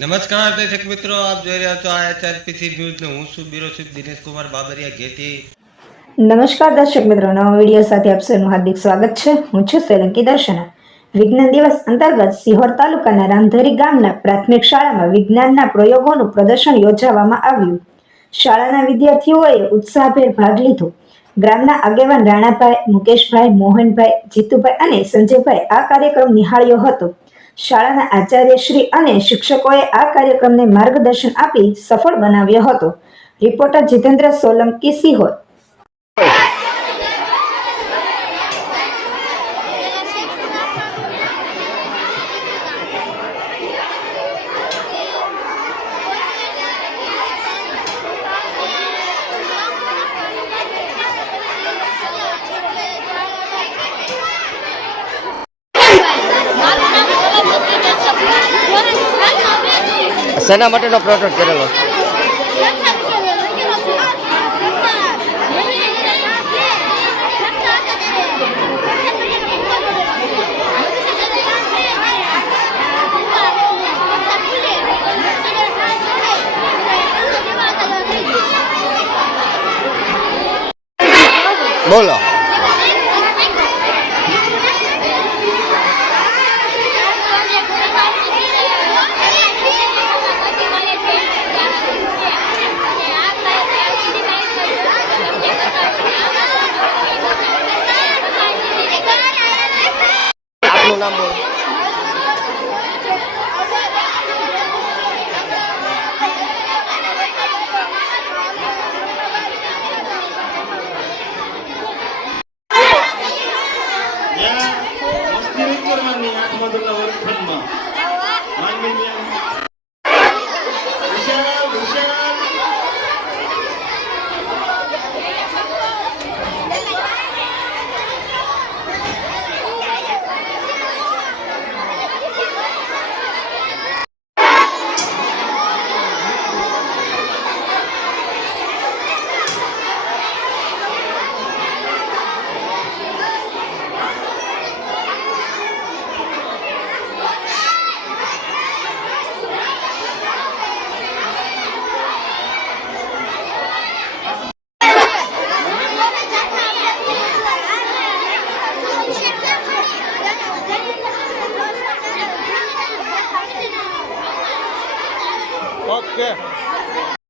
નમસ્કાર દર્શક મિત્રો, આપ જોઈ રહ્યા છો HRPC ન્યૂઝ ને હું છું બ્યુરો ચીફ દિનેશ કુમાર બાબરિયા ઘેટી। નમસ્કાર દર્શક મિત્રો, નવા વિડીયો સાથે આપ સૌનું હાર્દિક સ્વાગત છે। હું છું સોલંકી દર્શના। વિજ્ઞાન દિવસ અંતર્ગત સિહોર તાલુકાના રામધરી ગામના પ્રાથમિક શાળામાં વિજ્ઞાનના પ્રયોગોનું પ્રદર્શન યોજવામાં આવ્યું। શાળાના વિદ્યાર્થીઓએ ઉત્સાહભેર ભાગ લીધો। ગ્રામના આગેવાન રાણાભાઈ, મુકેશભાઈ, મોહનભાઈ, જીતુભાઈ અને સંજયભાઈ આ કાર્યક્રમ નિહાળ્યો હતો। શાળાના આચાર્યશ્રી અને શિક્ષકોએ આ કાર્યક્રમને માર્ગદર્શન આપી સફળ બનાવ્યો હતો। રિપોર્ટર જીતેન્દ્ર સોલંકી, સિહોર। શેના માટેનો પ્રોજેક્ટ કરેલો? બોલો। આપનું નામ બોલો।